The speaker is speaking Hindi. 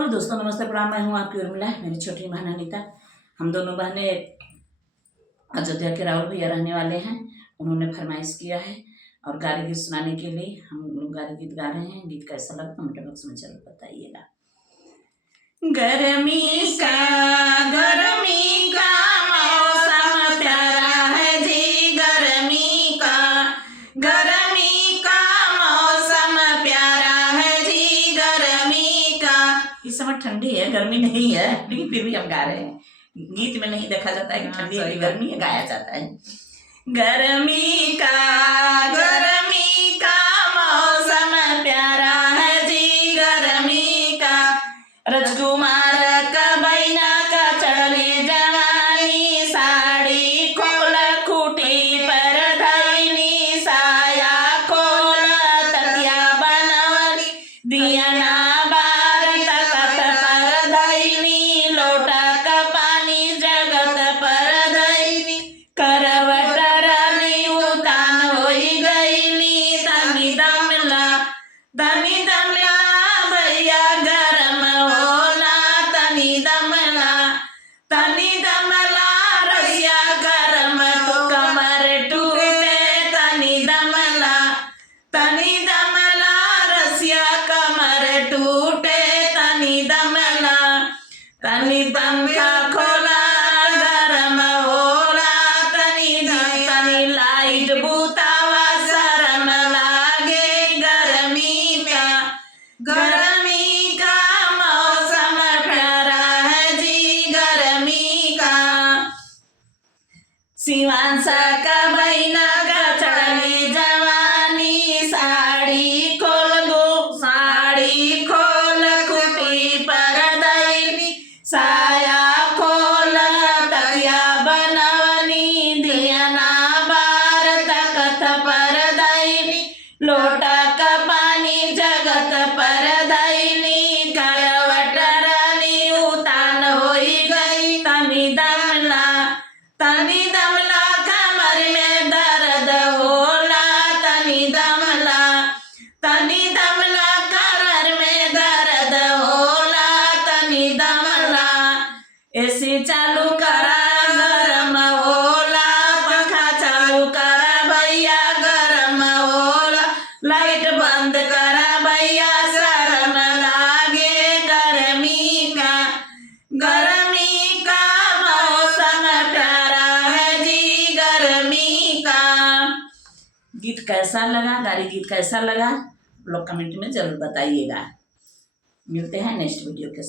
हेलो दोस्तों, नमस्ते, प्रणाम। मैं हूँ आपकी उर्मिला, मेरी छोटी बहन अनीता। हम दोनों बहनें अयोध्या के राहुल भैया रहने वाले हैं। उन्होंने फरमाइश किया है और गाली गीत सुनाने के लिए हम लोग गाली गीत गा रहे हैं। गीत कैसा लगता कमेंट बॉक्स में जरूर बताइएगा। गर्मी का मौसम प्यारा है जी, गर्मी का मौसम प्यारा है जी, गर्मी का। इस समय ठंडी है, गर्मी नहीं है, लेकिन फिर भी हम गा रहे हैं। गीत में नहीं देखा जाता है कि ठंडी है कि गर्मी है, गाया जाता है। गर्मी का मौसम प्यारा है जी, गर्मी का। राजकुमार का बैना का चढ़े जवानी, साड़ी खोल खूटी पर धैनी, साया खोल तकिया बनवली, दिया ना बार तकत पर धैनी, लोटा का पानी जगत पर धैनी, करवट रानी उतान होई गईली, तनी दमला भैया गरम होला, तनी दमला रसिया गरम तो कमर टूटे, तनी दमला रसिया कमर टूटे, तनी दमला, तनी पंखा खोला गरम होला, तनी लाइट बुतावा शरम लागे, गर्मी का मौसम प्यारा है जी, गर्मी का। शिवांशा का बैना का चढ़े जवानी, साड़ी खोल खूटी पर धैनी, साया खोल तकिया बनवनी, दिया ना बार तकत पर धैनी, लोटा का पानी जगत पर धैनी, करवट रानी उतान होई गई, तनी दमला कमर में दर्द होला, तनी दमला कमर में दर्द होला, तनी दमला। एसी चालू करा गरम होला, पंखा चालू करा भैया गरम होला, लाइट बंद करा भैया शरम लागे, गर्मी का मौसम प्यारा है जी, गर्मी का। गीत कैसा लगा, गाली गीत कैसा लगा, लोग कमेंट में जरूर बताइएगा। मिलते हैं नेक्स्ट वीडियो के साथ।